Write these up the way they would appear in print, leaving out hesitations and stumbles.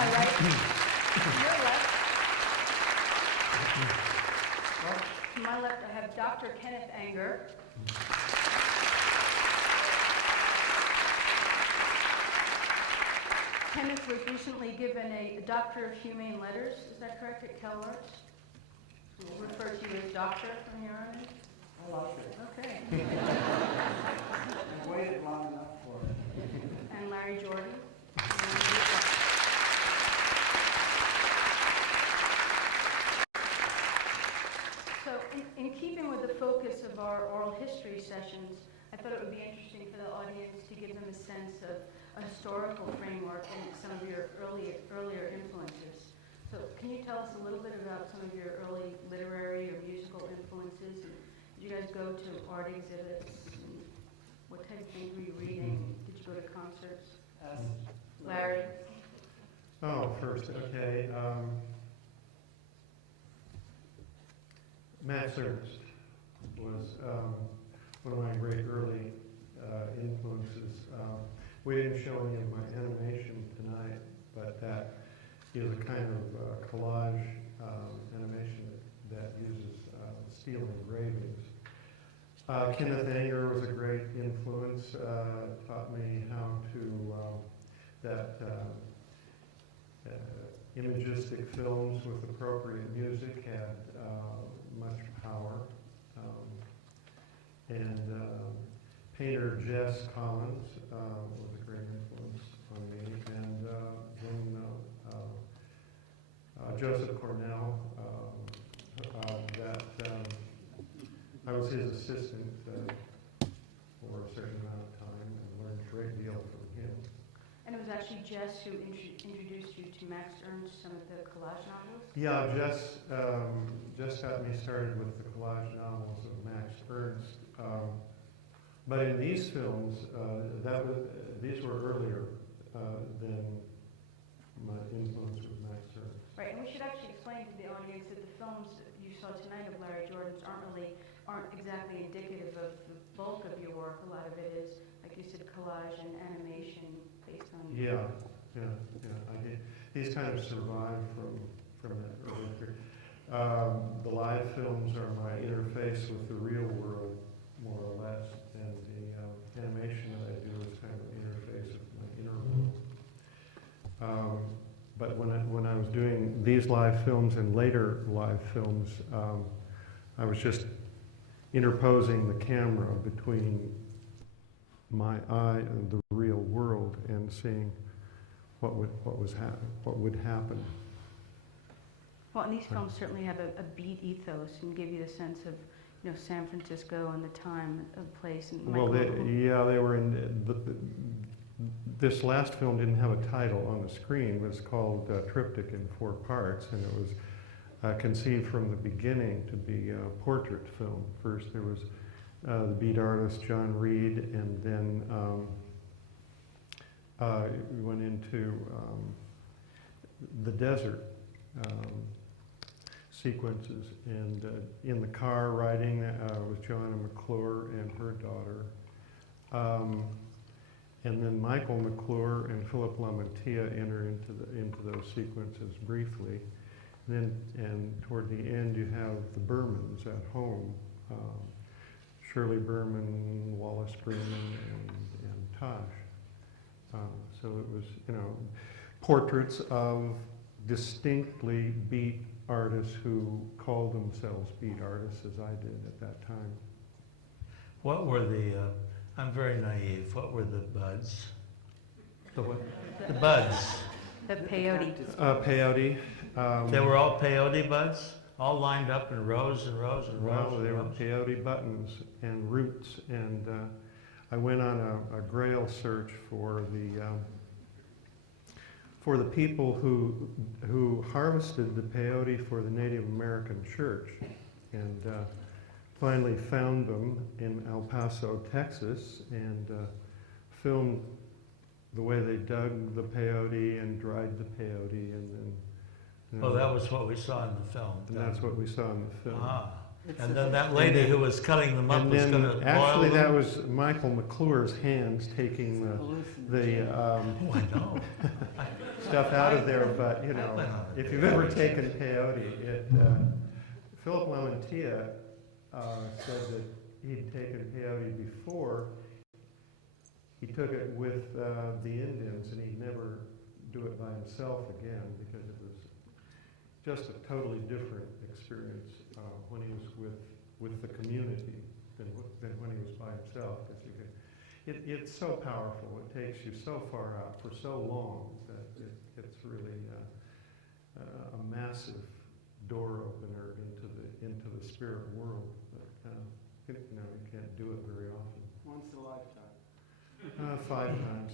my right, to your left. Well, to my left, I have Dr. Kenneth Anger. Kenneth was recently given a Doctor of Humane Letters, is that correct, at Cal Arts? We'll refer to you as Doctor from here on in? I like it. Okay. I waited long enough for it. And Larry Jordan. So in keeping with the focus of our oral history sessions, I thought it would be interesting for the audience to give them a sense of a historical framework and some of your earlier influences. So can you tell us a little bit about some of your early literary or musical influences? And did you guys go to art exhibits? And what type of things were you reading? Did you go to concerts? Larry? Oh, first, okay. Max Ernst was one of my great early influences. We didn't show any of my animation tonight, but that is a kind of collage animation that uses steel engravings. Kenneth Anger was a great influence, taught me how to, imagistic films with appropriate music had much power. And painter Jess Collins was a great influence on me. And then Joseph Cornell, I was his assistant for a certain amount of time and learned a great deal from him. And it was actually Jess who introduced you to Max Ernst, some of the collage novels? Yeah, Jess got me started with the collage novels of Max Ernst. But in these films, these were earlier than my influence with Max Ernst. Right, and we should actually explain to the audience that the films that you saw tonight of Larry Jordan's aren't exactly indicative of the bulk of your work. A lot of it is, like you said, collage and animation based on... Yeah. He's kind of survived from that early period. The live films are my interface with the real world, more or less, and the animation that I do is kind of an interface with my inner world. But when I was doing these live films and later live films, I was just interposing the camera between my eye and the real world and seeing what would happen. Well, and these films certainly have a beat ethos and give you the sense of, San Francisco and the time, of place. And well, they were in this last film didn't have a title on the screen. It was called Triptych in 4 parts, and it was conceived from the beginning to be a portrait film. First there was the beat artist John Reed, and then we went into the desert sequences, and in the car riding with Joanna McClure and her daughter. And then Michael McClure and Philip LaMantia enter into those sequences briefly. And toward the end you have the Bermans at home. Shirley Berman, Wallace Berman, and Tosh. So it was, portraits of distinctly beat artists who called themselves beat artists, as I did at that time. What were I'm very naive, what were the buds? The what? The buds. The peyote. Peyote. They were all peyote buds? All lined up in rows and rows and rows? Well, they were peyote buttons and roots, and I went on a grail search for the people who harvested the peyote for the Native American church, and finally found them in El Paso, Texas, and filmed the way they dug the peyote and dried the peyote, and then. Oh, that was what we saw in the film. And that's what we saw in the film. Ah. And then that lady who was cutting them up was going to boil actually, them? that was Michael McClure's hands taking the Oh, I know. stuff out of there, but you I've know, been on it. if you've ever taken peyote, Philip Lamantia said that he'd taken peyote before. He took it with the Indians, and he'd never do it by himself again because it was just a totally different experience when he was with the community than when he was by himself. Because it's so powerful. It takes you so far out for so long that it's really a massive door opener into the spirit world. But, you can't do it very often. Once in a lifetime. 5 times.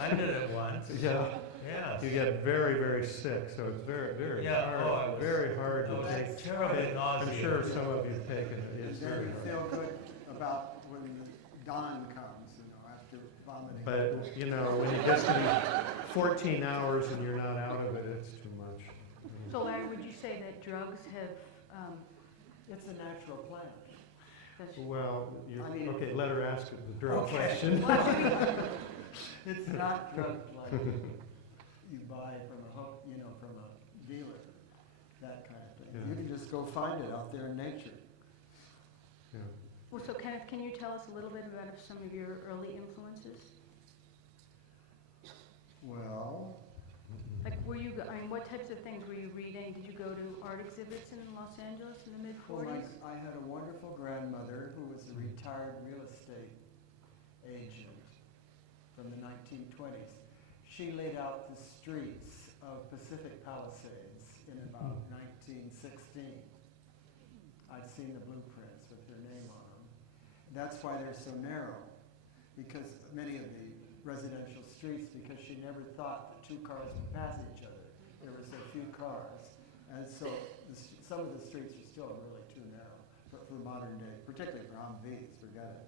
I did it once. Yeah. Yes. You get very, very sick, so it's very, very Yeah, hard. it was- Very hard it to was take. terribly I'm nauseating. sure some of you've taken it. And It's then very you hard. feel good about when the dawn comes, after vomiting. But when you get to 14 hours and you're not out of it, it's too much. So Larry, would you say that drugs have, It's a natural plant. that's- Well, I mean- okay, let her ask the drug Okay. question. It's not drugs like you buy from a hook, from a dealer, that kind of thing. Yeah. You can just go find it out there in nature. Yeah. well, so Kenneth, can you tell us a little bit about some of your early influences? Well, Like, what types of things were you reading? Did you go to art exhibits in Los Angeles in the mid-40s? I had a wonderful grandmother who was a retired real estate agent from the 1920s. She laid out the streets of Pacific Palisades in about 1916. I'd seen the blueprints with her name on them. That's why they're so narrow, because many of the residential streets, because she never thought that 2 cars would pass each other. There were so few cars. And so some of the streets are still really too narrow for modern day, particularly for Humvees, forget it.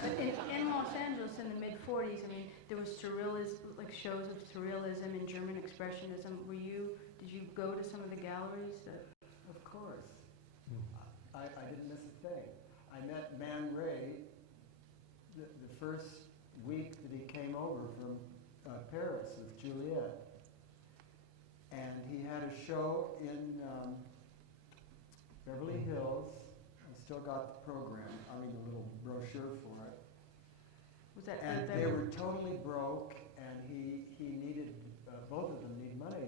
But in Los Angeles in the mid-40s, there was surrealism, like shows of surrealism and German expressionism. Did you go to some of the galleries that? Of course. I didn't miss a thing. I met Man Ray the first week that he came over from Paris with Juliet. And he had a show in Beverly Hills. I still got the program, a little brochure for it. Was that And they were totally broke, and he needed, both of them need money.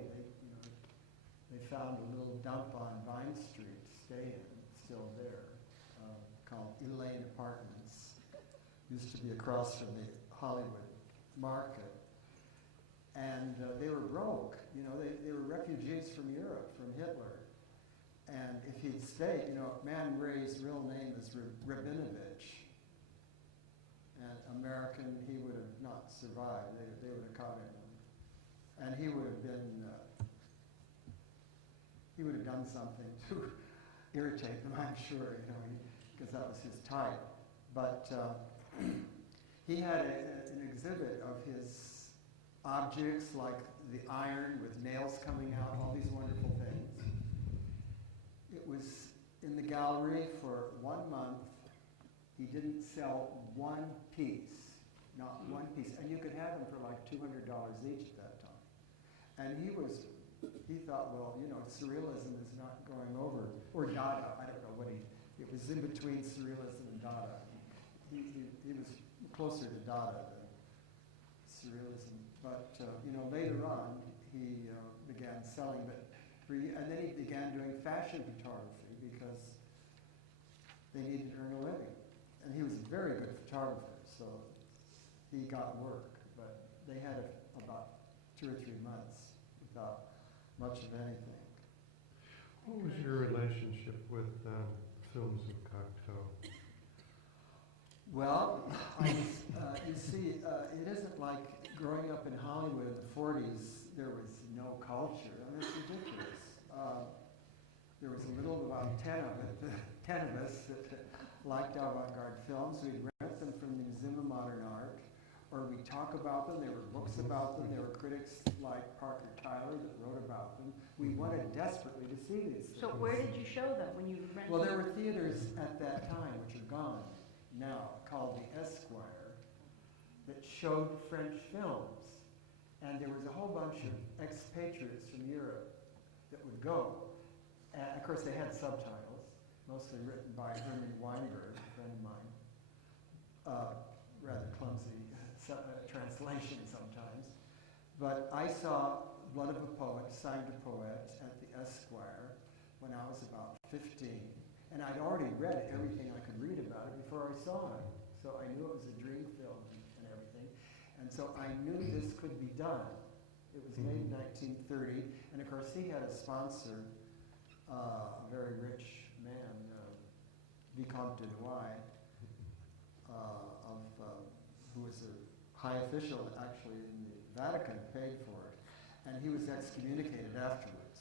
They found a little dump on Vine Street, still there, called Elaine Apartments. Used to be across from the Hollywood Market. And they were broke. They were refugees from Europe, from Hitler. And if he'd stayed, Man Ray's real name is Rabinovich. And American, he would have not survived. They would have caught him. And he would have been, he would have done something to irritate them, I'm sure, because that was his type. But he had an exhibit of his objects, like the iron with nails coming out, all these wonderful things. It was in the gallery for 1 month. He didn't sell one piece, not one piece. And you could have them for like $200 each at that time. And he thought, well, surrealism is not going over, or Dada, I don't know what it was in between surrealism and Dada. He was closer to Dada than surrealism. But, later on, he began selling, and then he began doing fashion photography because they needed to earn a living. And he was a very good photographer, so he got work. But they had about 2 or 3 months without much of anything. What was your relationship with films of Cocteau? Well, you see, it isn't like growing up in Hollywood in the 40s, there was no culture. It's ridiculous. There was a little, about 10 of us that liked avant-garde films. We'd rent them from the Museum of Modern Art, or we'd talk about them. There were books about them. There were critics like Parker Tyler that wrote about them. We wanted desperately to see these things. So where did you show them when you rented? Well, there were theaters at that time, which are gone now, called the Esquire. that showed French films. And there was a whole bunch of expatriates from Europe that would go. And of course, they had subtitles, mostly written by Herman Weinberg, a friend of mine. Rather clumsy translation sometimes. But I saw Blood of a Poet, signed to Poet, at the Esquire when I was about 15. And I'd already read everything I could read about it before I saw it. So I knew it was a dream film and everything. And so I knew this could be done. It was made in 1930. And of course, he had a sponsor, a very rich man, Vicomte de Noailles, who was a high official actually in the Vatican, paid for it. And he was excommunicated afterwards.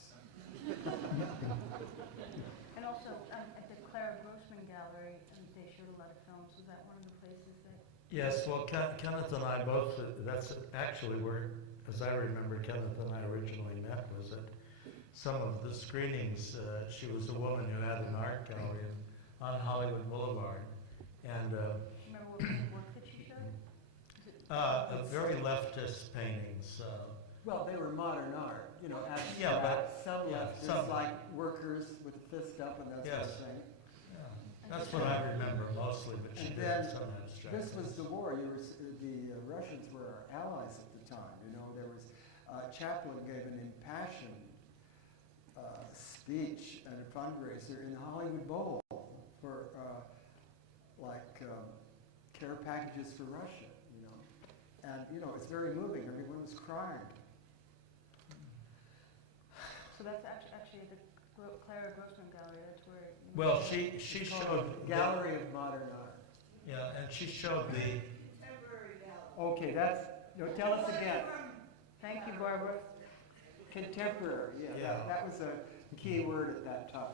And also, at the Clara Grossman Gallery, they showed a lot of films. Was that one of the places that... Yes, well, Kenneth and I both, that's actually where, as I remember, Kenneth and I originally met, was at some of the screenings. She was a woman who had an art gallery on Hollywood Boulevard. And Remember what kind of work that she showed? very leftist paintings. Well, they were modern art, you know, abstract. Yeah, but- some yeah, leftists, some. like workers with a fist up and that sort Yes. of thing. Yeah, that's what I remember mostly, but she And did then some abstract. This was the war. The Russians were our allies at the time. You know, there was Chaplin gave an impassioned speech at a fundraiser in the Hollywood Bowl for care packages for Russia. You know, and you know it's very moving. Everyone was crying. So that's actually at the Clara Grossman Gallery. That's where... Well, she showed Gallery of Modern Art. Yeah, and she showed the Okay, that's. No, tell us again. Thank you, Barbara. Contemporary. Yeah, Yeah. That was a key word at that time.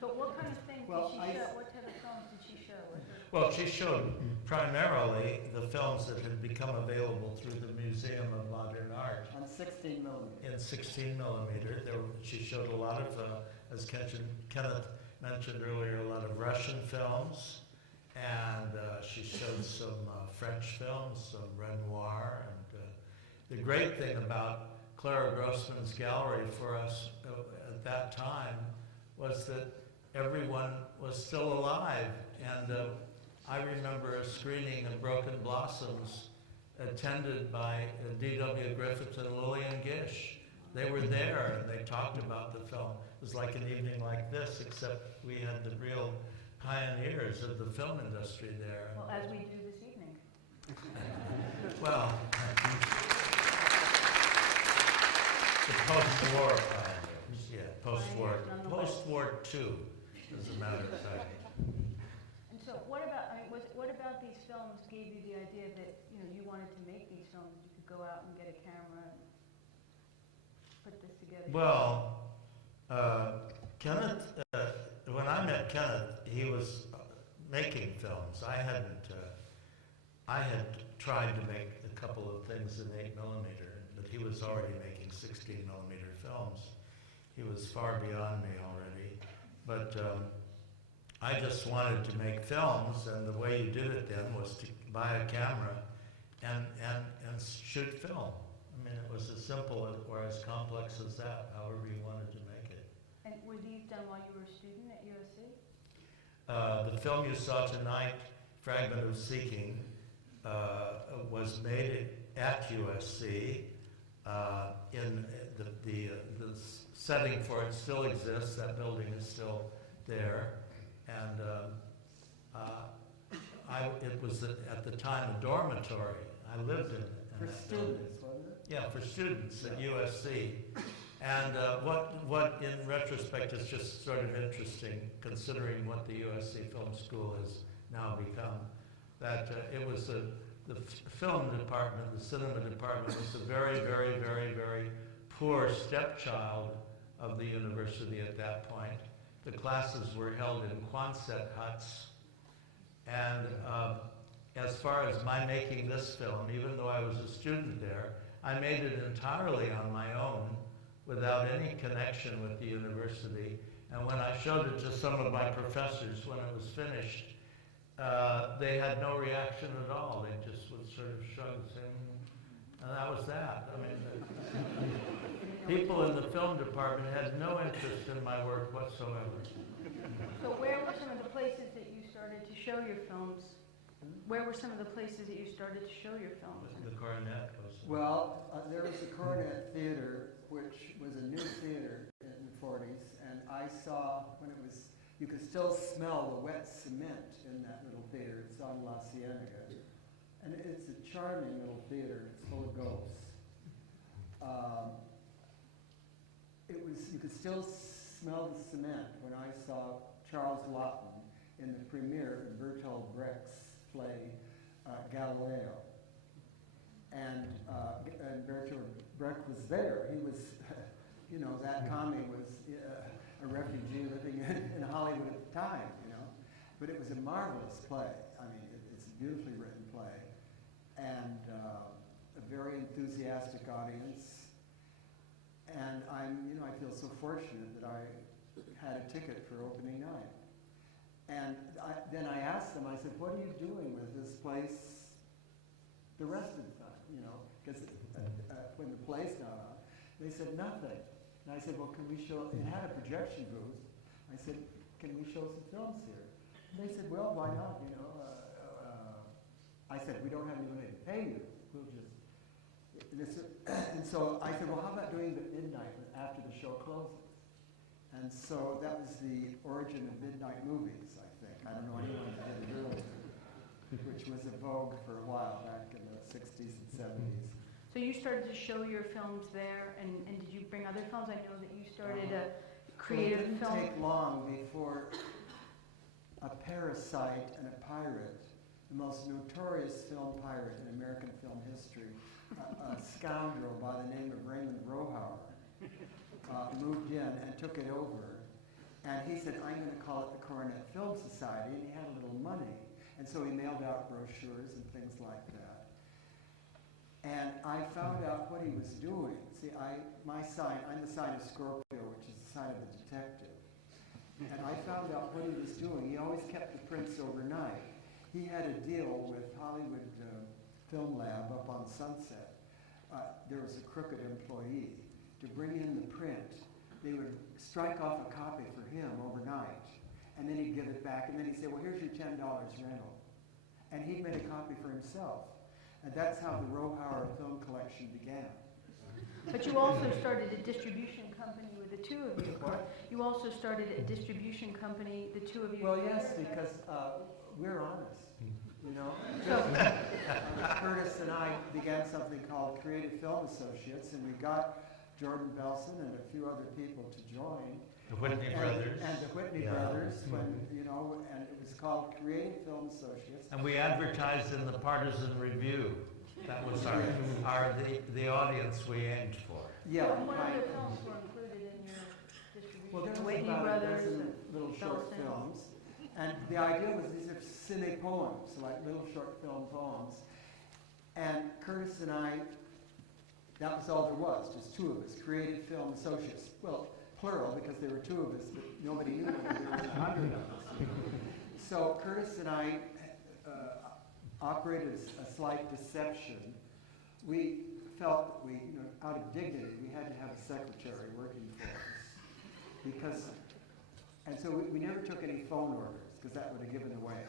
But what kind of things Well, did she show? What type of films did she show? Well, she showed primarily the films that had become available through the Museum of Modern Art On 16 millimeter. in 16 millimeter. She showed a lot of, as Kenneth mentioned earlier, a lot of Russian films, and she showed some French films, some Renoir, and the great thing about Clara Grossman's gallery for us at that time was that everyone was still alive, and I remember a screening of Broken Blossoms attended by D.W. Griffith and Lillian Gish. They were there and they talked about the film. It was like an evening like this, except we had the real pioneers of the film industry there. Well, as we do this evening. Well, the post-war pioneers, yeah, post-war, Pioneers nonetheless. post-war II, as a matter of fact. And so what about, what about these films gave you the idea that, you wanted to make these films? You could go out and get a camera and put this together? Well, Kenneth, when I met Kenneth, he was making films. I had tried to make a couple of things in 8 millimeter, but he was already making 16 millimeter films. He was far beyond me already. But I just wanted to make films, and the way you did it then was to buy a camera and shoot film. I mean, it was as simple or as complex as that, however you wanted to make it. And were these done while you were a student at USC? The film you saw tonight, Fragment of Seeking, was made at USC. In the setting for it still exists. That building is still there, and it was at the time a dormitory. I lived in it. For students, wasn't it? Yeah, for students at USC. And what in retrospect is just sort of interesting, considering what the USC Film School has now become, that it was the film department, the cinema department, was a very, very, very, very poor stepchild of the university at that point. The classes were held in Quonset huts. And as far as my making this film, even though I was a student there, I made it entirely on my own without any connection with the university. And when I showed it to some of my professors when it was finished, they had no reaction at all. They just would sort of shrug and say, and that was that. I mean, people in the film department had no interest in my work whatsoever. So where were some of the places that you started to show your films? Where were some of the places that you started to show your films? The Coronet was. Well, there was the Coronet Theater, which was a new theater in the 40s, and I saw when it was, you could still smell the wet cement in that little theater. It's on La Cienega. And it's a charming little theater. It's full of ghosts. You could still smell the cement when I saw Charles Laughton in the premiere of Bertolt Brecht's play Galileo. And Bertolt Brecht was there. He was, that commie was a refugee living in Hollywood at the time, But it was a marvelous play. I mean, it's a beautifully written play. And a very enthusiastic audience. And I feel so fortunate that I had a ticket for opening night. And then I asked them, I said, what are you doing with this place the rest of the time, Because when the play's not on, they said nothing. And I said, well, can we show, it had a projection booth. I said, can we show some films here? And they said, well, why not, I said, we don't have any money to pay you. We'll just, and so I said, well, how about doing the midnight after the show closes? And so that was the origin of midnight movies, I think. I don't know anyone that did it earlier, which was a vogue for a while back in the 60s and 70s. So you started to show your films there, and did you bring other films? I know that you started a creative film. Well, it didn't take long before a parasite and a pirate, the most notorious film pirate in American film history, a scoundrel by the name of Raymond Rohauer, moved in and took it over. And he said, I'm going to call it the Coronet Film Society, and he had a little money. And so he mailed out brochures and things like that. And I found out what he was doing. See, I'm the sign of Scorpio, which is the sign of the detective. And I found out what he was doing. He always kept the prints overnight. He had a deal with Hollywood Film Lab up on Sunset. There was a crooked employee. To bring in the print, they would strike off a copy for him overnight, and then he'd give it back, and then he'd say, well, here's your $10 rental. And he made a copy for himself. And that's how the Rohauer film collection began. But you also started a distribution company with the two of you. What? You also started a distribution company, the two of you. Well, yes, because we're honest. So, Curtis and I began something called Creative Film Associates, and we got Jordan Belson and a few other people to join. The Whitney brothers. And the Whitney brothers, and it was called Creative Film Associates. And we advertised in the Partisan Review. That was the audience we aimed for. Yeah. what other films were included in your distribution? Well, there was Whitney about Brothers a dozen and little short Belson. films. And the idea was these are cine poems, like little short film poems. And Curtis and I, that was all there was, just two of us, Creative Film Associates. Well, plural, because there were two of us, but nobody knew that there was 100 of us. So Curtis and I operated a slight deception. We felt that out of dignity, we had to have a secretary working for us. And so we never took any phone orders, because that would have given away.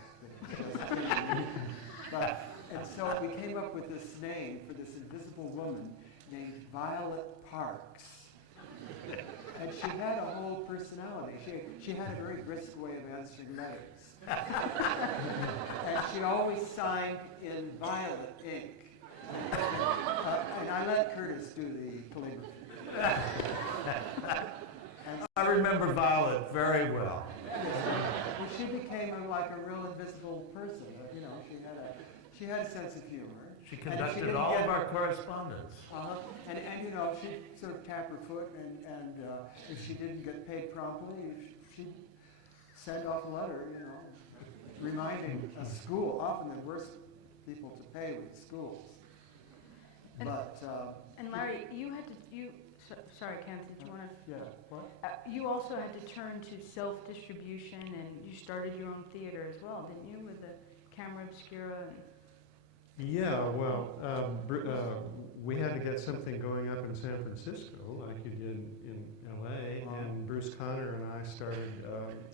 And so we came up with this name for this invisible woman named Violet Parks. And she had a whole personality. She had a very brisk way of answering letters. And she always signed in violet ink. And I let Curtis do the calligraphy. I remember Violet very well. Well, she became like a real invisible person. She had a sense of humor. She conducted all of our correspondence. And she'd sort of tap her foot, and if she didn't get paid promptly, she'd send off a letter, reminding a school, often the worst people to pay with schools. But, And Larry, sorry, Kenneth, did you want to? yeah, what? You also had to turn to self-distribution, and you started your own theater as well, didn't you, with the Camera Obscura? Yeah, well, we had to get something going up in San Francisco, like you did in LA, and Bruce Conner and I started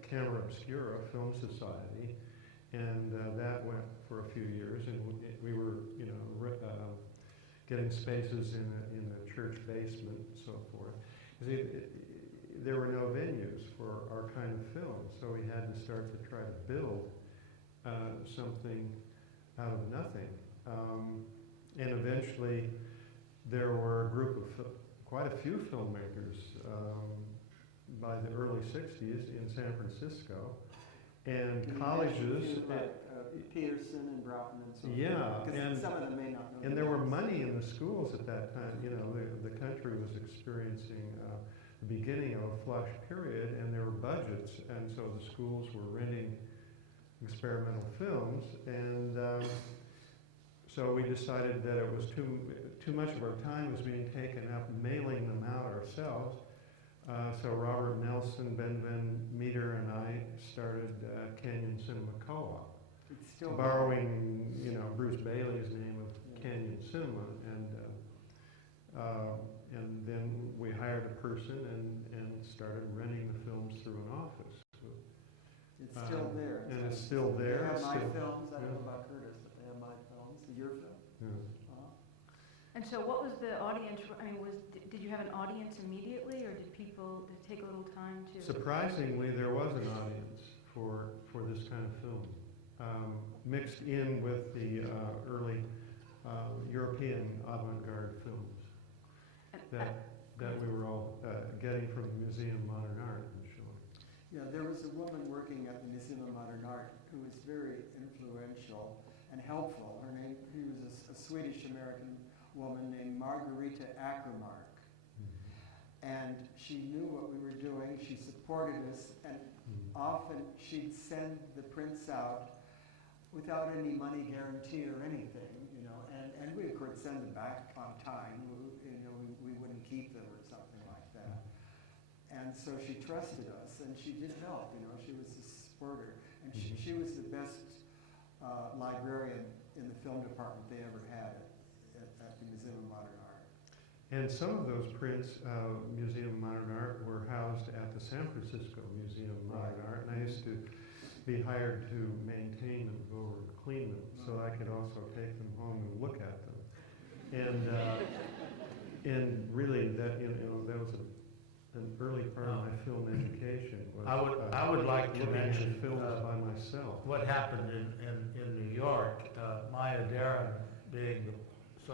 Camera Obscura Film Society, and that went for a few years, and we were, getting spaces in a church basement and so forth. See, there were no venues for our kind of film, so we had to start to try to build something out of nothing. And eventually, there were a group of quite a few filmmakers by the early 60s in San Francisco, and colleges. Peterson and Broughton and so forth. Yeah, and some of them may not know. And there were money in the schools at that time. The country was experiencing the beginning of a flush period, and there were budgets, and so the schools were renting experimental films, and so we decided that it was too much of our time was being taken up mailing them out ourselves. So Robert Nelson, Ben Meter, and I started Canyon Cinema Co-op, borrowing Bruce Bailey's name of Canyon Cinema, and then we hired a person and started renting the films through an office. So, it's still there. And it's still there. They have my films. I don't know about Curtis, but they have my films. Your film. Yeah. And so what was the audience, did you have an audience immediately, or did it take a little time to? Surprisingly, there was an audience for this kind of film, mixed in with the early European avant-garde films that we were all getting from the Museum of Modern Art and showing. Yeah, there was a woman working at the Museum of Modern Art who was very influential and helpful. Her name, she was a Swedish-American woman named Margareta Ackermark. And she knew what we were doing, she supported us, and often she'd send the prints out without any money guarantee or anything, and we of course send them back on time. We wouldn't keep them or something like that. And so she trusted us, and she did help, she was a supporter. And she was the best librarian in the film department they ever had at the Museum of Modern Art. And some of those prints, Museum of Modern Art, were housed at the San Francisco Museum of Modern Art, and I used to be hired to maintain them, go over and clean them, so I could also take them home and look at them. And really, that that was an early part of my film education. Was, I would like to mention films by myself. What happened in New York. Maya Deren, being the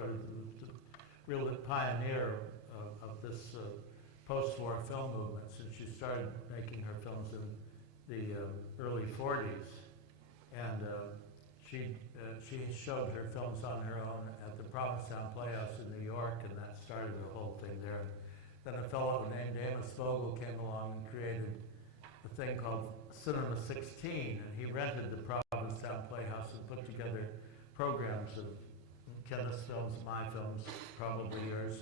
real pioneer of this post-war film movement, since she started making her films in the early 40s, and she showed her films on her own at the Provincetown Playhouse in New York, and that started the whole thing there. Then a fellow named Amos Vogel came along and created a thing called Cinema 16, and he rented the Provincetown Playhouse and put together programs of Kenneth's films, my films, probably yours.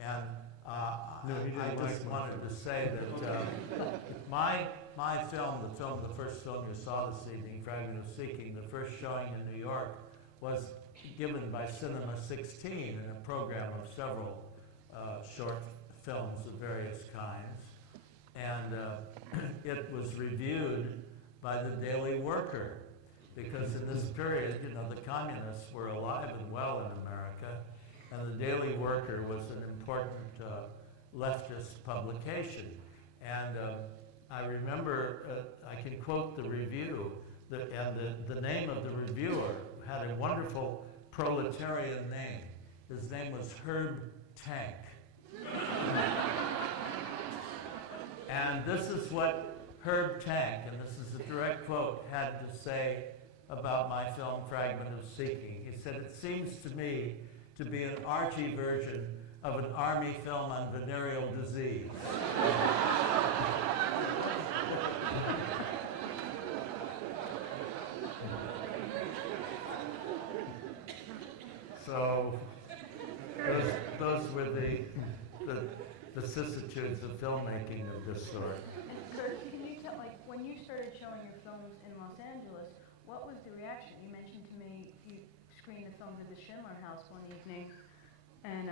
And I just wanted to say that my film, the first film you saw this evening, Fragment of Seeking, the first showing in New York, was given by Cinema 16 in a program of several short films of various kinds. And it was reviewed by the Daily Worker, because in this period, the communists were alive and well in America, and the Daily Worker was an important leftist publication. And I remember, I can quote the review, and the name of the reviewer had a wonderful proletarian name. His name was Herb Tank. And this is what Herb Tank, and this is a direct quote, had to say about my film Fragment of Seeking. He said, "It seems to me to be an arty version of an army film on venereal disease." So, over the vicissitudes of filmmaking of this sort. And so can you tell, like, when you started showing your films in Los Angeles, what was the reaction? You mentioned to me you screened the films at the Schindler House one evening, and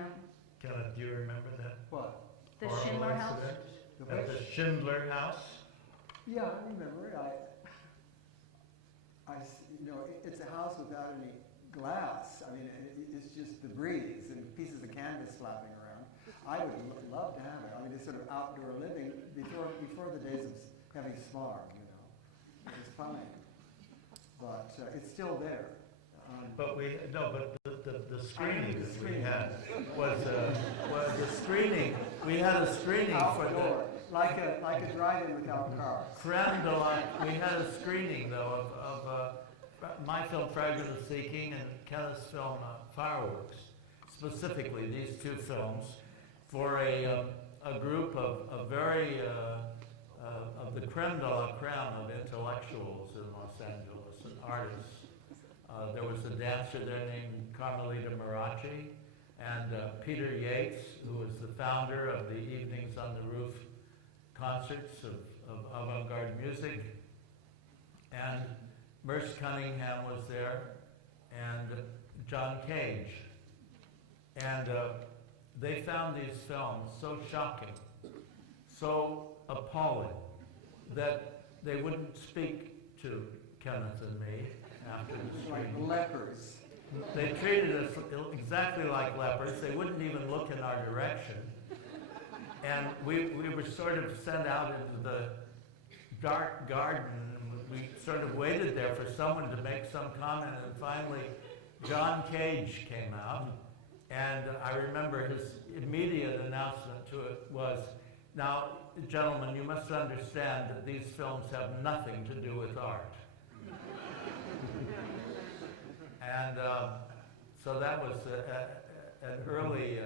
Kenneth, do you remember that? What? the horrible Schindler House. incident? The At the which? Schindler House? Yeah, I remember it. It's a house without any glass. I mean, it's just the breeze and pieces of canvas flapping around. I would love to have it. I mean, it's sort of outdoor living before the days of having smog, you know. It was fine. But it's still there. But the screening that we had was the screening. We had a screening for Outdoor, the like a drive-in without cars. creme de la. We had a screening though of my film Fragment of Seeking and Kenneth's film Fireworks. Specifically, these two films for a group of very of the creme de la creme of intellectuals in Los Angeles and artists. There was a dancer there named Carmelita Marachi, and Peter Yates, who was the founder of the Evenings on the Roof concerts of avant-garde music, and Merce Cunningham was there, and John Cage. And they found these films so shocking, so appalling, that they wouldn't speak to Kenneth and me after the screening. Like lepers. They treated us exactly like lepers. They wouldn't even look in our direction. And we were sort of sent out into the dark garden. We sort of waited there for someone to make some comment, and finally John Cage came out. And I remember his immediate announcement to it was, "Now, gentlemen, you must understand that these films have nothing to do with art." And so that was an early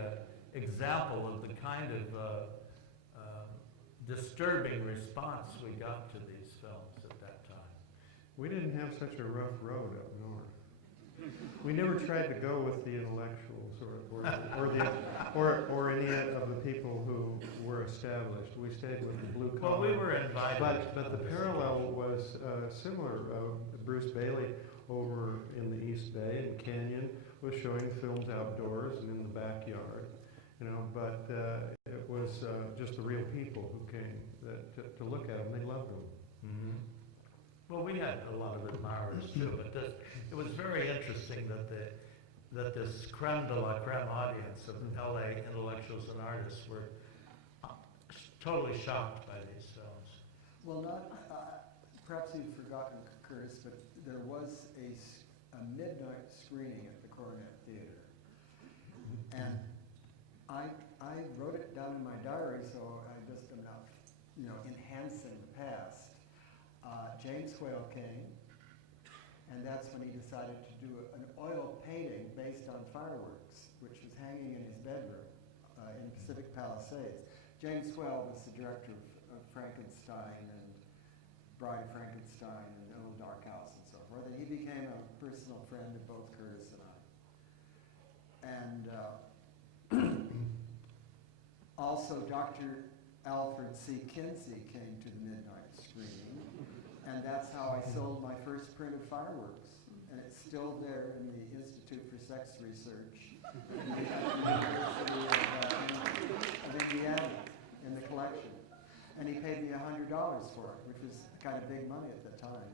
example of the kind of disturbing response we got to these films at that time. We didn't have such a rough road up north. We never tried to go with the intellectuals or any of the people who were established. We stayed with the blue collar. Well, we were invited. But the parallel was similar. Bruce Bailey over in the East Bay and Canyon was showing films outdoors and in the backyard, you know. But it was just the real people who came to look at them. They loved them. Mm-hmm. Well, we had a lot of admirers too, but it was very interesting that this creme de la creme audience of LA intellectuals and artists were totally shocked by these films. Well, perhaps you've forgotten, Curtis, but there was a midnight screening at the Coronet Theater. And I wrote it down in my diary, so I just am not, enhancing the past. James Whale came, and that's when he decided to do an oil painting based on fireworks, which was hanging in his bedroom in Pacific Palisades. James Whale was the director of Frankenstein and Bride of Frankenstein and The Old Dark House and so forth, and he became a personal friend of both Curtis and I. And also Dr. Alfred C. Kinsey came to the midnight screening, and that's how I sold my first print of Fireworks. And it's still there in the Institute for Sex Research at the University of Indiana in the collection. And he paid me $100 for it, which was kind of big money at the time.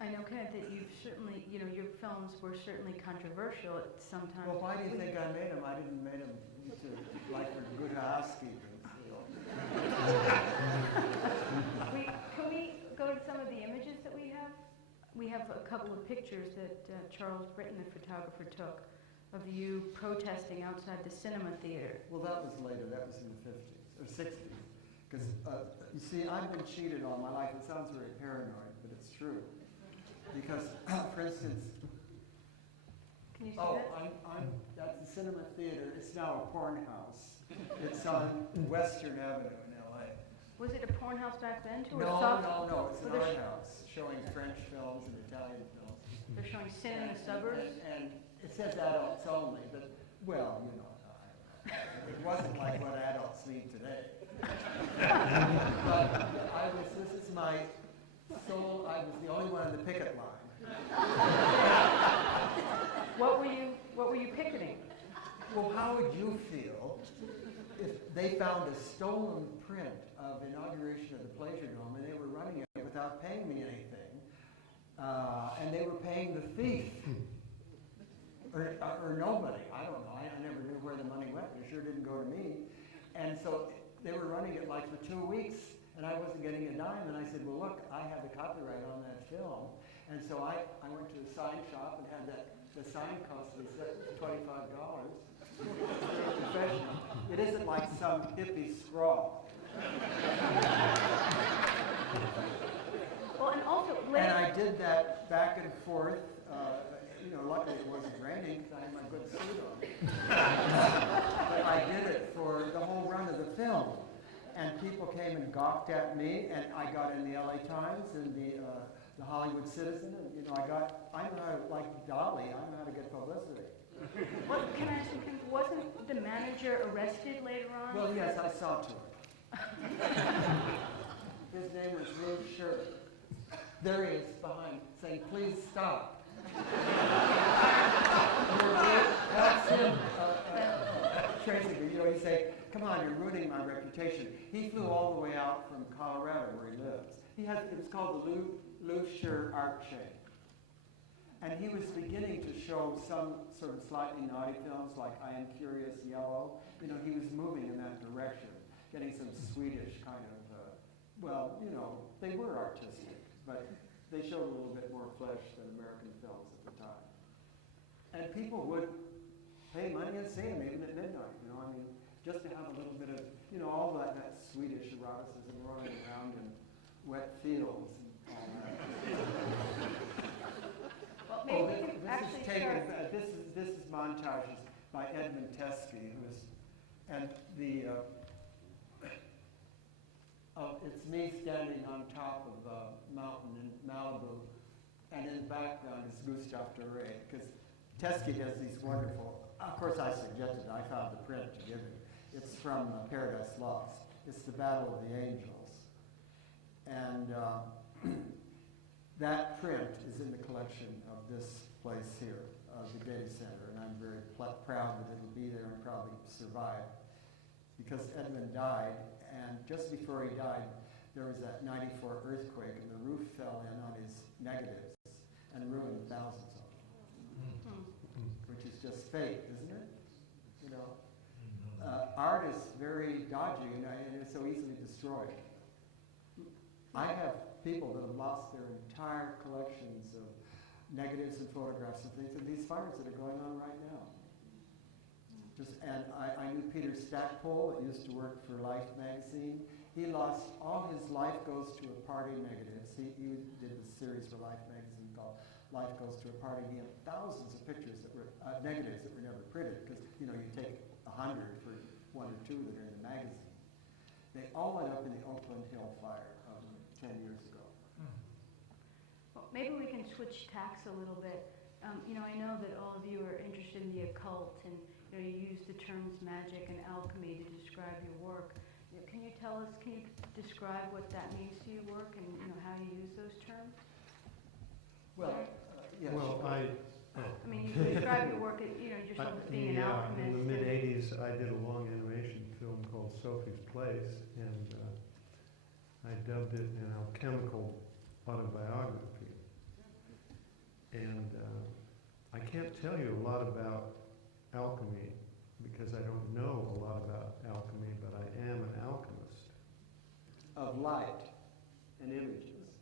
I know, Kenneth, that you've certainly, your films were certainly controversial at some times. Well, why do you think I made them? I didn't make them for good housekeeping. Can we go to some of the images that we have? We have a couple of pictures that Charles Britton, the photographer, took of you protesting outside the cinema theater. Well, that was later. That was in the 50s or 60s. Because, you see, I've been cheated all my life. It sounds very paranoid, but it's true. Because, for instance, Can you see that? that's the cinema theater. It's now a porn house. It's on Western Avenue in LA. Was it a porn house back then too? Or No, soft? it's an Well, art house showing French films and Italian films. They're showing Sin in the Suburbs. And it says adults only, but, well, you know, it wasn't like what adults need today. But this is my soul, I was the only one on the picket line. What were you picketing? Well, how would you feel if they found a stolen print of inauguration of the Pleasure Dome and they were running it without paying me anything, and they were paying the thief? Or nobody, I don't know, I never knew where the money went, it sure didn't go to me. And so they were running it like for 2 weeks, and I wasn't getting a dime, and I said, well look, I have the copyright on that film. And so I went to the sign shop and had the sign cost me $25. Professional. It isn't like some hippie scrawl. Well, and also, And I did that back and forth. You know, luckily it wasn't raining because I had my good suit on. But I did it for the whole run of the film. And people came and gawked at me, and I got in the LA Times and the Hollywood Citizen, and you know, I know how to, like Dolly, I know how to get publicity. well, can I ask you, wasn't the manager arrested later on? Well, yes, I saw to it. His name was Ruth Sher. There he is behind, saying, please stop. That's him. Tracy, you know, he'd say, come on, you're ruining my reputation. He flew all the way out from Colorado where he lives. It's called the Lou Sher Art Chain. And he was beginning to show some sort of slightly naughty films like I Am Curious Yellow. You know, he was moving in that direction, getting some Swedish kind of, well, you know, they were artistic, but they showed a little bit more flesh than American films at the time. And people would pay money and see him even at midnight, you know, I mean, just to have a little bit of, you know, all that Swedish eroticism running around in wet fields and all that. Well, maybe we can actually start. This is montages by Edmund Teskey, who is, and it's me standing on top of a mountain in Malibu, and in the background is Gustave Doré, because Teskey does these wonderful, of course I suggested it, I found the print to give him. It's from Paradise Lost. It's the Battle of the Angels. And that print is in the collection of this place here, the Getty Center, and I'm very proud that it'll be there and probably survive. Because Edmund died, and just before he died, there was that 94 earthquake, and the roof fell in on his negatives and ruined thousands of them. Which is just fate, isn't it? You know, art is very dodgy, and it's so easily destroyed. I have people that have lost their entire collections of negatives and photographs and things, and these fires that are going on right now. And I knew Peter Stackpole that used to work for Life magazine. He lost all his Life Goes to a Party negatives. He did the series for Life magazine called Life Goes to a Party. He had thousands of pictures that were negatives that were never printed because, you know, you take 100 for 1 or 2 that are in the magazine. They all went up in the Oakland Hill fire 10 years ago. Well, maybe we can switch tacks a little bit. You know, I know that all of you are interested in the occult, and you know, you use the terms magic and alchemy to describe your work. You know, can you describe what that means to your work, and you know how you use those terms? Well, yes. Well, I mean, you describe your work, you know, yourself as being an alchemist. In the mid-'80s, I did a long animation film called Sophie's Place, and I dubbed it an alchemical autobiography. And I can't tell you a lot about alchemy because I don't know a lot about alchemy, but I am an alchemist. Of light and images.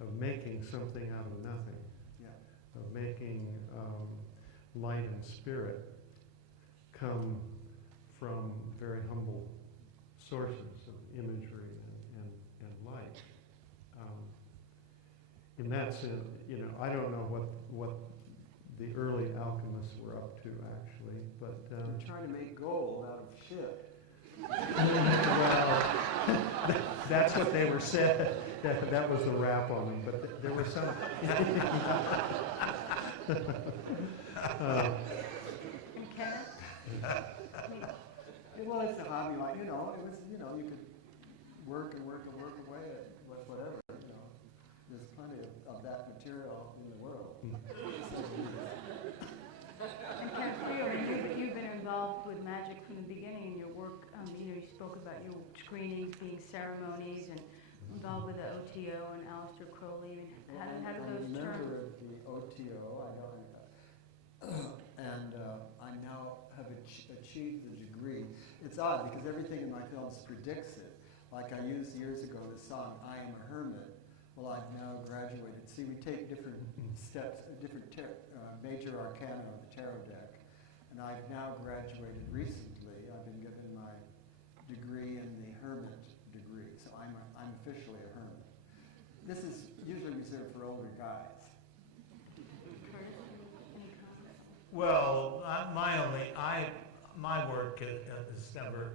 Of making something out of nothing. Yeah. Of making light and spirit come from very humble sources of imagery and light. In that sense, you know, I don't know what the early alchemists were up to actually, but They're trying to make gold out of shit. well, that's what they were said. That was the rap on them, but there were some. And Kenneth? I mean, Well, it's a hobby, like, it was, you could work and work and work away at whatever, There's plenty of that material in the world. and Kenneth, for you, I mean, you've been involved with magic from the beginning in your work. You spoke about your screenings being ceremonies and involved with the OTO and Aleister Crowley. How did those I'm a terms? member of the OTO, and I now have achieved the degree. It's odd because everything in my films predicts it. Like I used years ago the song, I Am a Hermit. Well, I've now graduated. See, we take different steps, different major arcana of the tarot deck. And I've now graduated recently. I've been given my degree in the Hermit degree. So I'm officially a hermit. This is usually reserved for older guys. Well, my work has never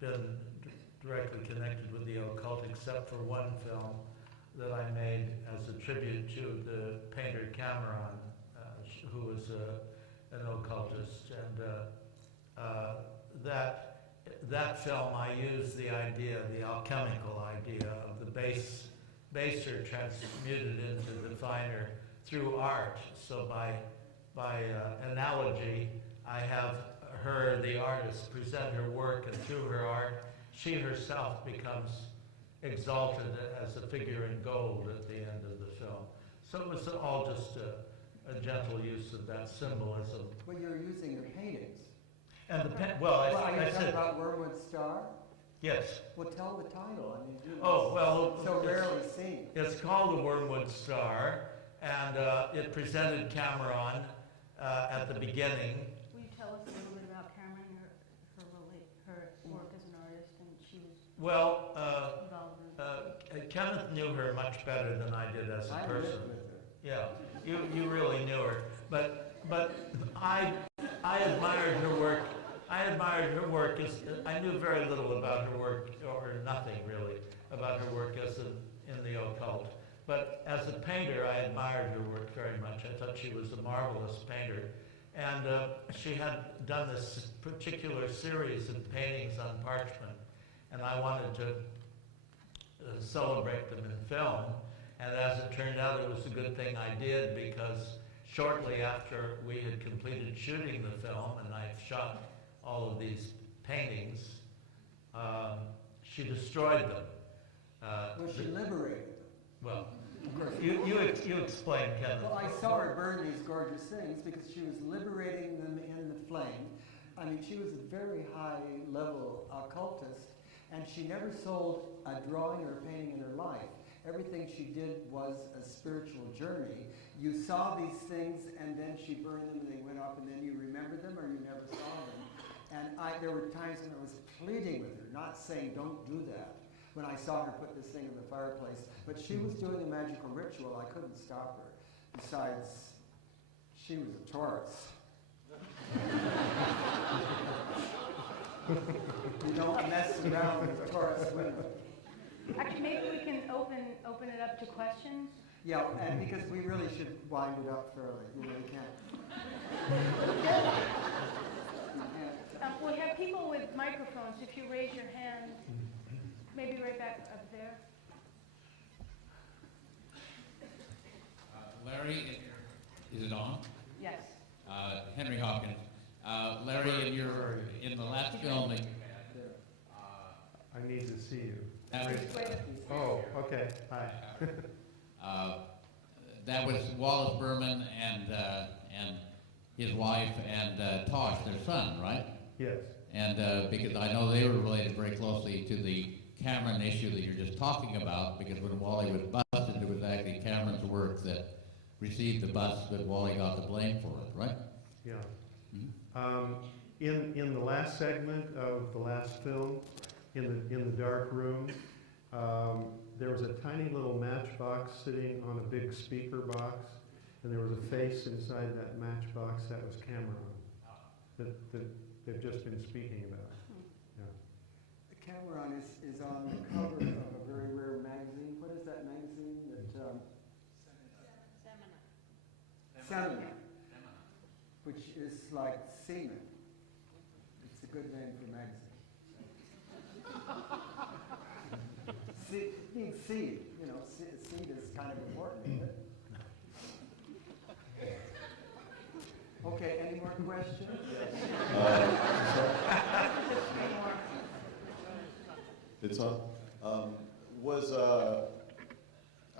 been directly connected with the occult, except for one film that I made as a tribute to the painter Cameron, who was an occultist, and that film I used the alchemical idea of the baser transmuted into the finer through art. So by analogy, I have her, the artist, present her work, and through her art, she herself becomes exalted as a figure in gold at the end of the film. So it was all just a gentle use of that symbolism. Well, you're using your paintings. And the are I you talking said, about Wormwood Star? yes. Well, tell the title. I mean, So rarely seen. It's called The Wormwood Star, and it presented Cameron at the beginning. Will you tell us a little bit about Cameron, her work as an artist, and she was Well, involved in Kenneth knew her much better than I did as a I person. lived with her. Yeah, you really knew her, but I admired her work. I admired her work as I knew very little about her work, or nothing really about her work in the occult. But as a painter, I admired her work very much. I thought she was a marvelous painter, and she had done this particular series of paintings on parchment, and I wanted to celebrate them in film. And as it turned out, it was a good thing I did, because shortly after we had completed shooting the film, and I shot all of these paintings, she destroyed them. Well, she liberated them. Well, you explain, Kenneth. Well, I saw her burn these gorgeous things because she was liberating them in the flame. I mean, she was a very high-level occultist, and she never sold a drawing or a painting in her life. Everything she did was a spiritual journey. You saw these things, and then she burned them, and they went up, and then you remembered them, or you never saw them. And there were times when I was pleading with her, not saying, don't do that, when I saw her put this thing in the fireplace. But she was doing a magical ritual. I couldn't stop her. Besides, she was a Taurus. You don't mess around with Taurus women. Actually, maybe we can open it up to questions. Yeah, and because we really should wind it up fairly. We really can't. We have people with microphones. If you raise your hand, maybe right back up there. Larry, is it on? Yes. Henry Hopkins. Larry, in the last film that you had, I need to see you. Wait. Okay, hi. that was Wallace Berman and his wife and Tosh, their son, right? Yes. And because I know they were related very closely to the Cameron issue that you're just talking about, because when Wally was busted, it was actually Cameron's work that received the bust, but Wally got the blame for it, right? Yeah. Mm-hmm. In the last segment of the last film, in the dark room, there was a tiny little matchbox sitting on a big speaker box, and there was a face inside that matchbox that was Cameron, that they've just been speaking about. Yeah. Cameron is on the cover of a very rare magazine. What is that magazine that? Seminar, which is like semen. It's a good name for a magazine. Seed, it means seed. You know, seed is kind of important, isn't it? Okay, any more questions? It's on.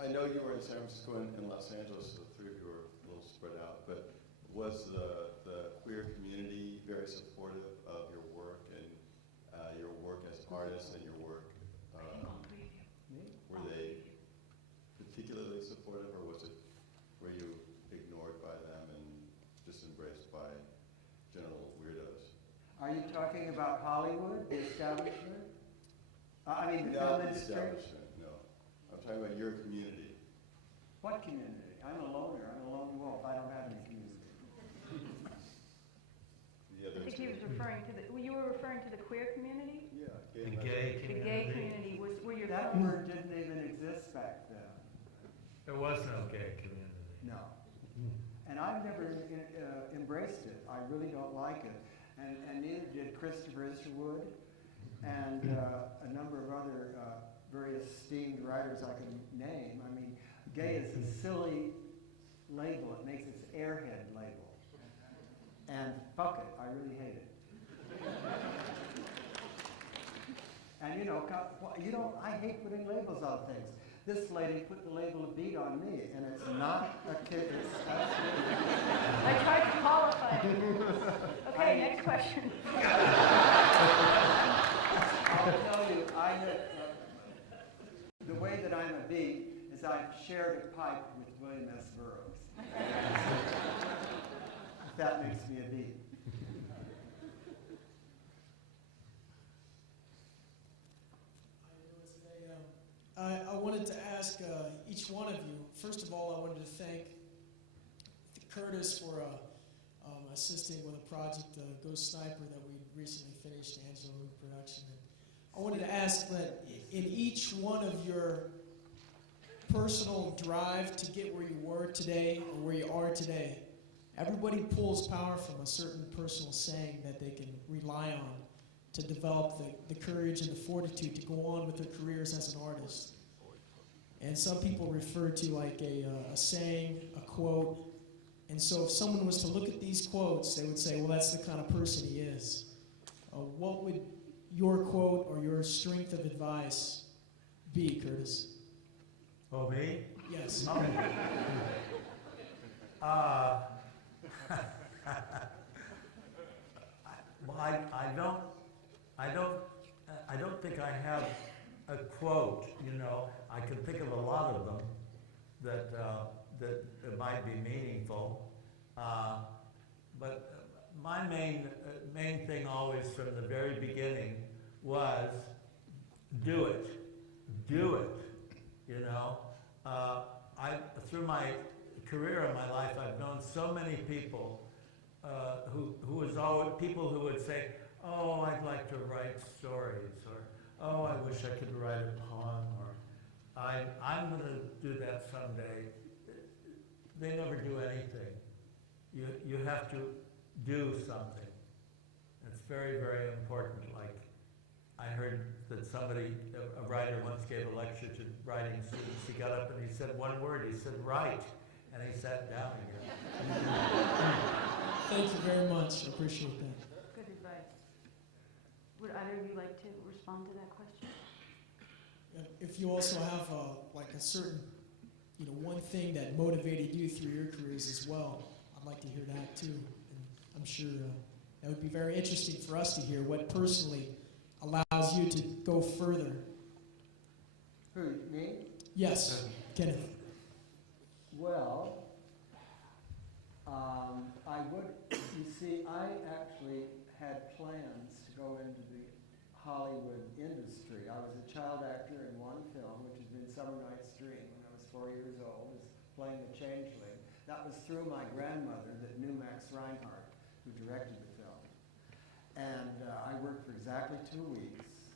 I know you were in San Francisco and Los Angeles, so the three of you were a little spread out, but was the queer community very supportive of your work and your work as artists and your work? Were they particularly supportive, or were you ignored by them and just embraced by general weirdos? Are you talking about Hollywood, the establishment? I mean, the Not film the industry? establishment, no. I'm talking about your community. What community? I'm a loner. I'm a lone wolf. I don't have any community. The other I think he two. was referring to you were referring to the queer community? Yeah, The and gay The gay community were your That films? word didn't even exist back then. There was no gay community. No. And I've never embraced it. I really don't like it. And neither did Christopher Isherwood and a number of other very esteemed writers I can name. I mean, gay is a silly label. It makes its airhead label. And fuck it, I really hate it. And you know, I hate putting labels on things. This lady put the label of beat on me, and it's not a kid. It's absolutely. I tried to qualify it. Okay, next question. I'll tell you, the way that I'm a beat is I've shared a pipe with William S. Burroughs. If that makes me a beat. I wanted to ask each one of you, first of all, I wanted to thank Curtis for assisting with a project, Ghost Sniper, that we recently finished, Angelo production. And I wanted to ask that in each one of your personal drive to get where you were today or where you are today, everybody pulls power from a certain personal saying that they can rely on to develop the courage and the fortitude to go on with their careers as an artist. And some people refer to like a saying, a quote. And so if someone was to look at these quotes, they would say, well, that's the kind of person he is. What would your quote or your strength of advice be, Curtis? Oh, me? Yes. Oh. Well, I don't think I have a quote. You know, I can think of a lot of them that might be meaningful. But my main thing always from the very beginning was do it. You know, through my career and my life, I've known so many people who was always people who would say, "Oh, I'd like to write stories," or "Oh, I wish I could write a poem," or "I'm going to do that someday." They never do anything. You have to do something. It's very, very important. Like I heard that a writer once gave a lecture to writing students. He got up and he said one word. He said, "Write," and he sat down again. Thank you very much. I appreciate that. Good advice. Would either of you like to respond to that question? If you also have like a certain, one thing that motivated you through your careers as well, I'd like to hear that too. And I'm sure that would be very interesting for us to hear what personally allows you to go further. Who, me? Yes, Kenneth. Well, you see, I actually had plans to go into the Hollywood industry. I was a child actor in one film, which had been Summer Night's Dream, when I was 4 years old, was playing the changeling. That was through my grandmother that knew Max Reinhardt, who directed the film. And I worked for exactly 2 weeks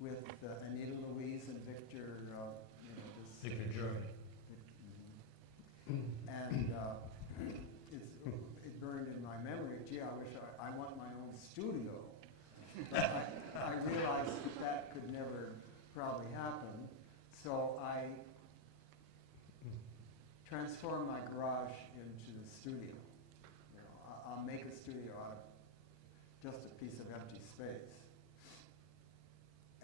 with Anita Louise and Victor, Victor Journey. And want my own studio. But I realized that could never probably happen, so I transformed my garage into the studio. You know, I'll make a studio out of just a piece of empty space.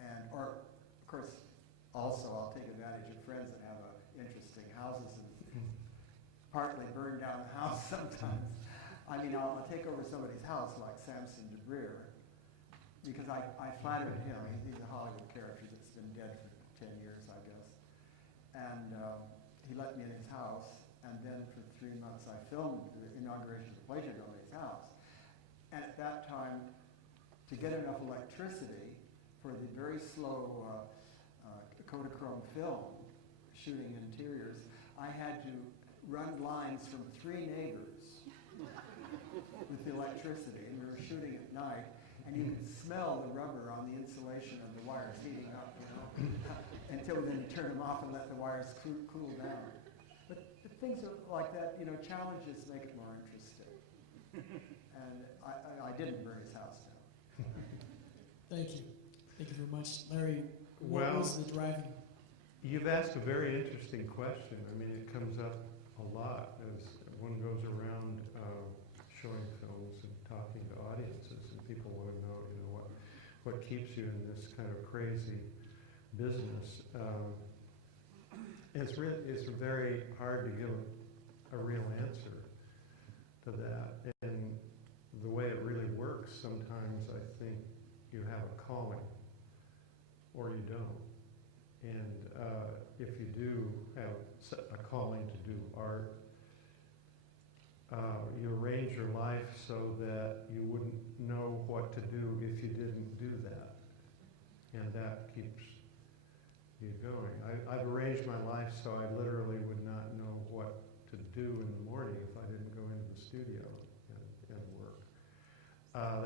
And, or, of course, also I'll take advantage of friends that have interesting houses and partly burn down the house sometimes. I mean, I'll take over somebody's house like Samson DeBreer, because I flattered him. He's a Hollywood character that's been dead for 10 years, I guess. And he let me in his house, and then for 3 months I filmed the inauguration of the Pleasure Domain's house. And at that time, to get enough electricity for the very slow Kodachrome film, shooting interiors, I had to run lines from 3 neighbors with the electricity, and we were shooting at night, and you could smell the rubber on the insulation of the wires heating up, you know, until then you turn them off and let the wires cool down. But things like that, you know, challenges make it more interesting. And I didn't burn his house down. Thank you. Thank you very much. Larry, what Well, was the driving? You've asked a very interesting question. I mean, it comes up a lot as one goes around showing films and talking to audiences, and people want to know, you know, what keeps you in this kind of crazy business. It's very hard to give a real answer to that. And the way it really works, sometimes I think you have a calling or you don't. And if you do have a calling to do art, you arrange your life so that you wouldn't know what to do if you didn't do that. And that keeps you going. I've arranged my life so I literally would not know what to do in the morning if I didn't go into the studio and work.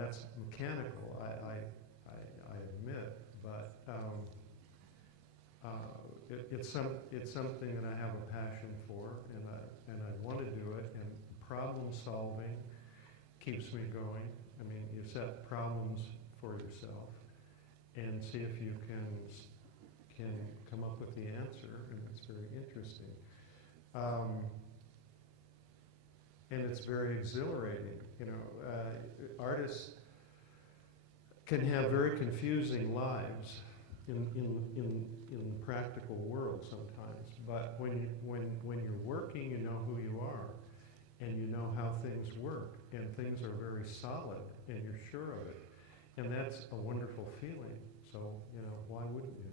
That's mechanical, I admit, but it's something that I have a passion for, and I want to do it. And problem solving keeps me going. I mean, you set problems for yourself and see if you can come up with the answer, and it's very interesting. And it's very exhilarating. You know, artists can have very confusing lives in the practical world sometimes. But when you're working, you know who you are, and you know how things work, and things are very solid, and you're sure of it, and that's a wonderful feeling. So, you know, why wouldn't you?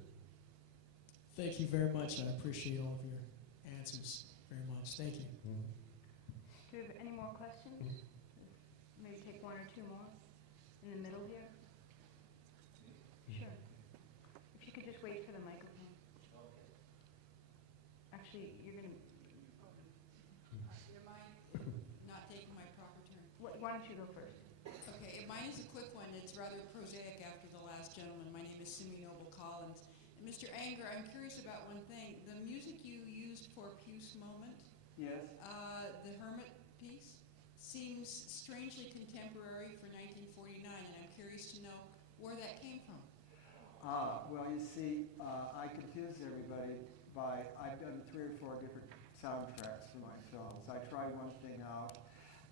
Thank you very much. I appreciate all of your answers very much. Thank you. Mm-hmm. Do we have any more questions? Maybe take 1 or 2 more in the middle here. Sure. If you could just wait for the microphone. Actually, you're going to... Am I not taking my proper turn? Why don't you go first? Okay, mine is a quick one. It's rather prosaic after the last gentleman. My name is Simi Noble Collins. And Mr. Anger, I'm curious about one thing. The music you used for Puce Moment, Yes? the Hermit piece, seems strangely contemporary for 1949, and I'm curious to know where that came from. Well, you see, I confused everybody by, I've done 3 or 4 different soundtracks for my films. I try one thing out,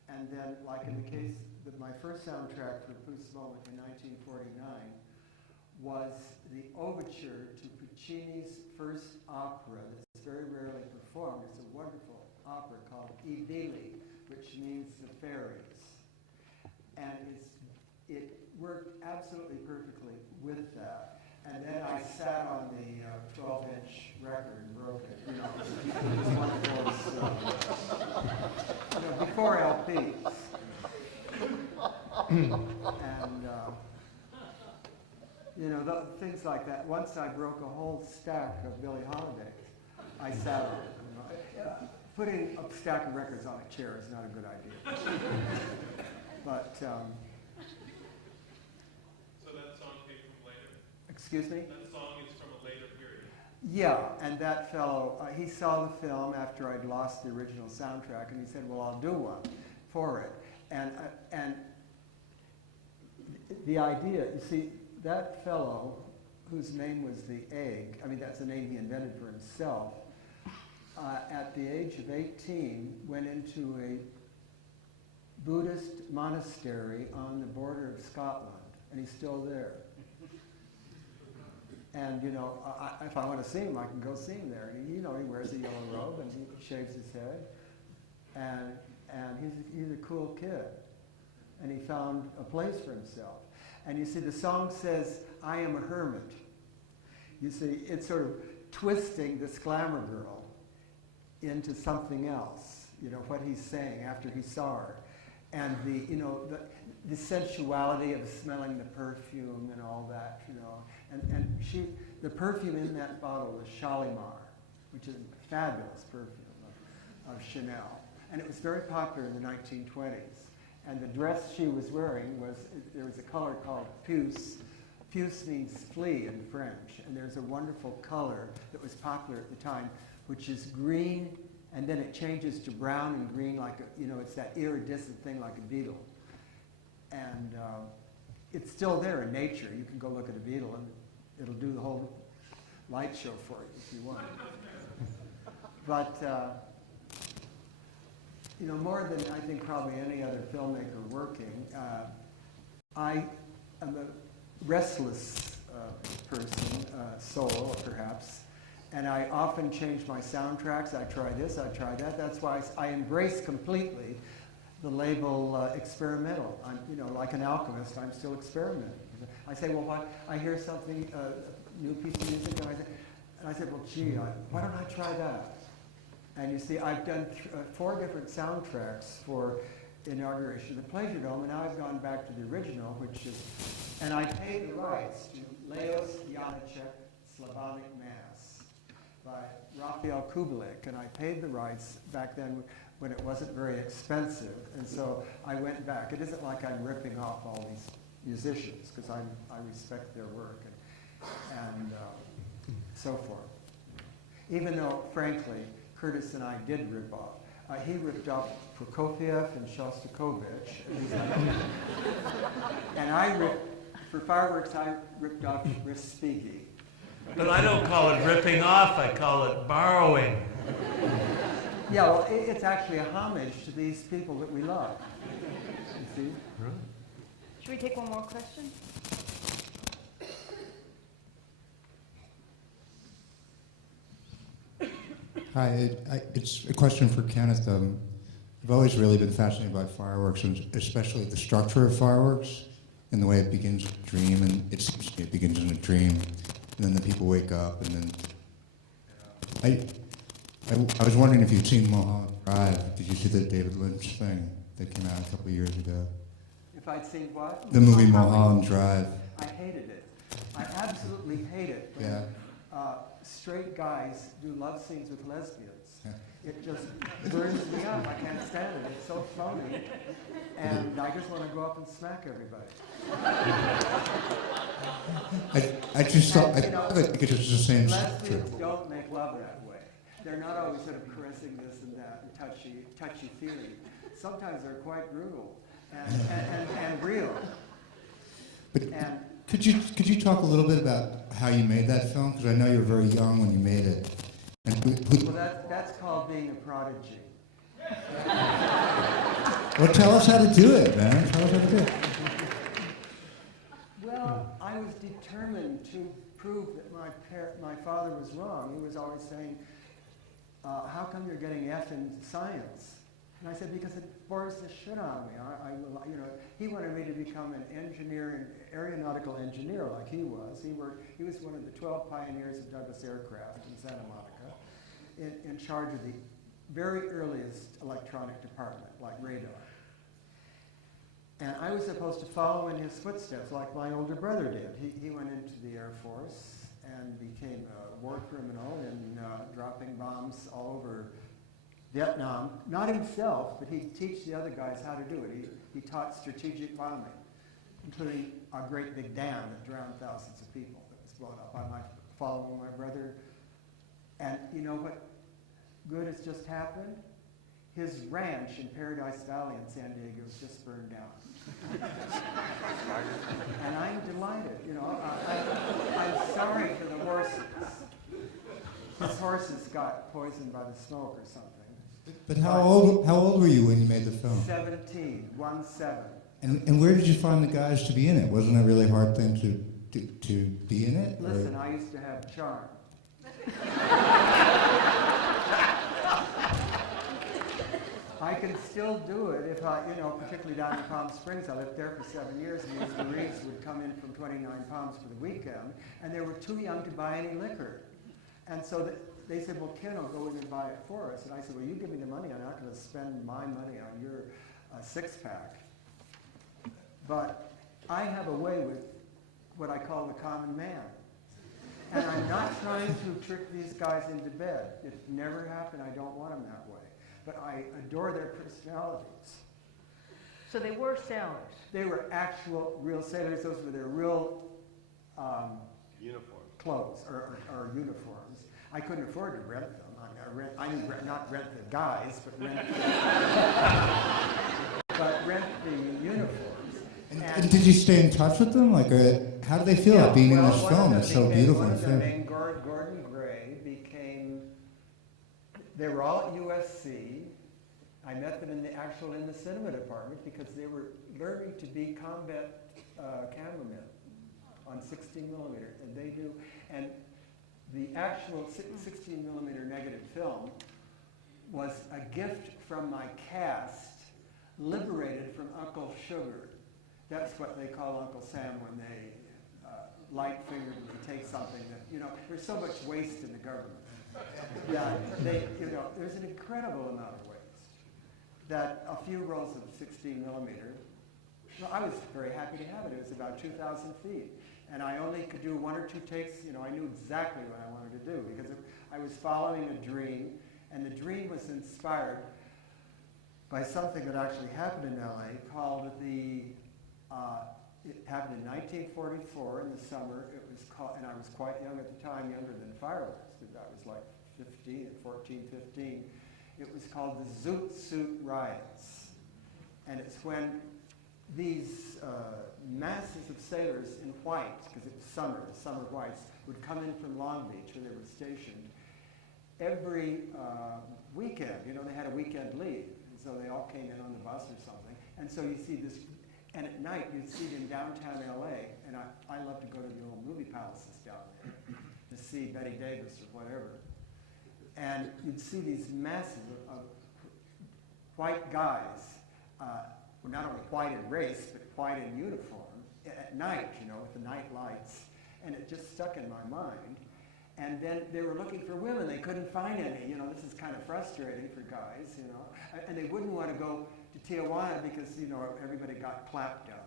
and then, like in the case that my first soundtrack for Puce Moment in 1949 was the overture to Puccini's first opera that's very rarely performed. It's a wonderful opera called I Deli, which means the fairies. And it worked absolutely perfectly with that. And then I sat on the 12-inch record and broke it. You know, it was one of those, you know, before LPs. And, you know, things like that. Once I broke a whole stack of Billie Holidays. I sat on it. You know. Putting a stack of records on a chair is not a good idea. But, So that song came from later? excuse me? That song is from a later period? Yeah, and that fellow, he saw the film after I'd lost the original soundtrack, and he said, well, I'll do one for it. And the idea, you see, that fellow whose name was the Egg, I mean, that's the name he invented for himself, at the age of 18, went into a Buddhist monastery on the border of Scotland, and he's still there. And, you know, if I want to see him, I can go see him there. And, you know, he wears a yellow robe, and he shaves his head. And he's a cool kid. And he found a place for himself. And you see, the song says, I am a hermit. You see, it's sort of twisting this glamour girl into something else, you know, what he's saying after he saw her. And the, you know, the sensuality of smelling the perfume and all that, you know. And the perfume in that bottle was Shalimar, which is a fabulous perfume of Chanel. And it was very popular in the 1920s. And the dress she was wearing was, there was a color called puce. Puce means flea in French. And there's a wonderful color that was popular at the time, which is green, and then it changes to brown and green like a, you know, it's that iridescent thing like a beetle. And it's still there in nature. You can go look at a beetle and it'll do the whole light show for you if you want. But, you know, more than I think probably any other filmmaker working, I am a restless person, soul perhaps, and I often change my soundtracks. I try this, I try that. That's why I embrace completely the label experimental. I'm, you know, like an alchemist, I'm still experimenting. I say, well, what, I hear something, new piece of music, and I said, well, gee, why don't I try that? And you see, I've done 4 different soundtracks for Inauguration of the Pleasure Dome, and now I've gone back to the original, which is, and I paid the rights to Leos Janáček Slavonic Mass by Raphael Kubelik, and I paid the rights back then when it wasn't very expensive, and so I went back. It isn't like I'm ripping off all these musicians, because I respect their work and so forth. Even though, frankly, Curtis and I did rip off. He ripped off Prokofiev and Shostakovich, and I ripped, for fireworks, I ripped off Respighi. But I don't call it ripping off, I call it borrowing. Yeah, well, it's actually a homage to these people that we love. You see? Right. Should we take one more question? Hi, it's a question for Kenneth. I've always really been fascinated by fireworks, and especially the structure of fireworks and the way it begins with a dream, and it begins in a dream, and then the people wake up, and then I was wondering if you'd seen Mulholland Drive. Did you see the David Lynch thing that came out a couple of years ago? If I'd seen what? The movie Mulholland Drive. I hated it. I absolutely hate it when straight guys do love scenes with lesbians. Yeah. It just burns me up. I can't stand it. It's so phony. And I just want to go up and smack everybody. I just thought, I think it was the same structure. Lesbians don't make love that way. They're not always sort of caressing this and that and touchy-feely. Sometimes they're quite brutal and real. But could you talk a little bit about how you made that film? Because I know you were very young when you made it. Well, that's called being a prodigy. Well, tell us how to do it, man. Tell us how to do it. Well, I was determined to prove that my father was wrong. He was always saying, how come you're getting F in science? And I said, because it bores the shit out of me. I will, you know, he wanted me to become an engineer, an aeronautical engineer like he was. He was one of the 12 pioneers of Douglas Aircraft in Santa Monica, in charge of the very earliest electronic department, like radar. And I was supposed to follow in his footsteps like my older brother did. He went into the Air Force and became a war criminal in dropping bombs all over Vietnam. Not himself, but he'd teach the other guys how to do it. He taught strategic bombing, including a great big dam that drowned thousands of people that was blown up. I might follow my brother. And you know what good has just happened? His ranch in Paradise Valley in San Diego was just burned down. horses got poisoned by the smoke or something. But how old were you when you made the film? 17, 1-7. And where did you find the guys to be in it? Wasn't it a really hard thing to be in it? Listen, I used to have charm. I can still do it if I, particularly down in Palm Springs. I lived there for 7 years, and these Marines would come in from 29 Palms for the weekend, and they were too young to buy any liquor. And so they said, well, Ken will go in and buy it for us. And I said, well, you give me the money. I'm not going to spend my money on your six-pack. But I have a way with what I call the common man. And I'm not trying to trick these guys into bed. It never happened. I don't want them that way. But I adore their personalities. So they were sailors. They were actual, real sailors. Those were their real Uniform. clothes or uniforms. I couldn't afford to rent them. I mean, not rent the guys, but rent the uniforms. And did you stay in touch with them? Like, how do they feel about being in this film? It's so beautiful. One of them, named Gordon Gray, they were all at USC. I met them in the cinema department because they were learning to be combat cameramen on 16 millimeter, and they do. And the actual 16 millimeter negative film was a gift from my cast, liberated from Uncle Sugar. That's what they call Uncle Sam when they light-fingeredly take something that, there's so much waste in the government. Yeah, there's an incredible amount of waste. That a few rolls of 16 millimeter, I was very happy to have it. It was about 2,000 feet. And I only could do 1 or 2 takes. I knew exactly what I wanted to do because I was following a dream, and the dream was inspired by something that actually happened in LA called it happened in 1944 in the summer. It was called, and I was quite young at the time, younger than fireworks. I was like 14, 15. It was called the Zoot riots. And it's when these masses of sailors in white, because it was summer whites, would come in from Long Beach where they were stationed every weekend. They had a weekend leave. And so they all came in on the bus or something. And so you see this, and at night you'd see it in downtown LA, and I love to go to the old movie palaces down there to see Betty Davis or whatever. And you'd see these masses of white guys, not only white in race, but white in uniform, at night, with the night lights. And it just stuck in my mind. And then they were looking for women. They couldn't find any. This is kind of frustrating for guys, And they wouldn't want to go to Tijuana because, everybody got clapped down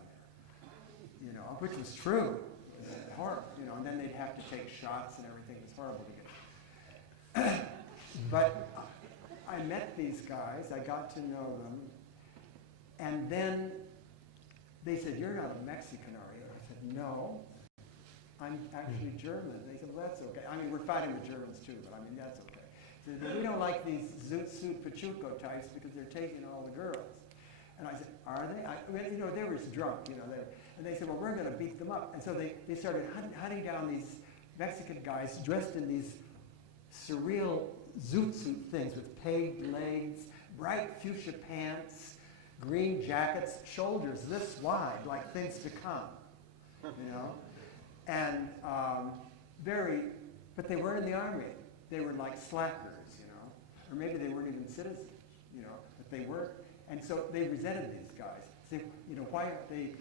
there, which was true. It was horrible, and then they'd have to take shots and everything. It was horrible to get. But I met these guys. I got to know them. And then they said, "You're not a Mexican, are you?" I said, "No, I'm actually German." They said, "Well, that's okay. I mean, we're fighting the Germans too, but that's okay." They said, "We don't like these Zoot Pachuco types because they're taking all the girls." And I said, "Are they?" They were drunk, and they said, "Well, we're going to beat them up." And so they started hunting down these Mexican guys dressed in these surreal Zoot things with paved legs, bright fuchsia pants, green jackets, shoulders this wide, like things to come, and but they weren't in the army. They were like slackers, or maybe they weren't even citizens, but they weren't. And so they resented these guys. They, why aren't they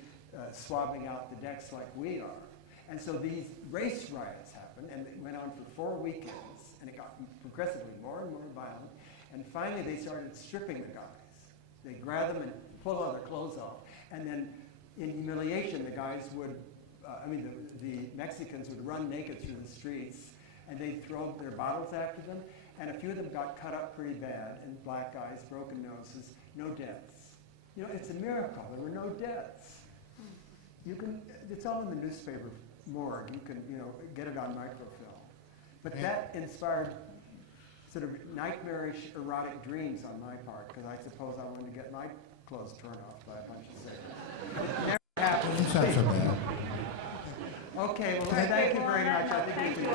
swabbing out the decks like we are? And so these race riots happened, and it went on for 4 weekends, and it got progressively more and more violent. And finally, they started stripping the guys. They grab them and pull all their clothes off. And then in humiliation, the guys would, the Mexicans would run naked through the streets, and they'd throw their bottles after them. And a few of them got cut up pretty bad, and black eyes, broken noses, no deaths. It's a miracle. There were no deaths. It's all in the newspaper morgue. You can, get it on microfilm. But that inspired sort of nightmarish erotic dreams on my part, because I suppose I wanted to get my clothes torn off by a bunch of sailors. It never happened. It's not so bad. Okay, well, thank you very much. I think we can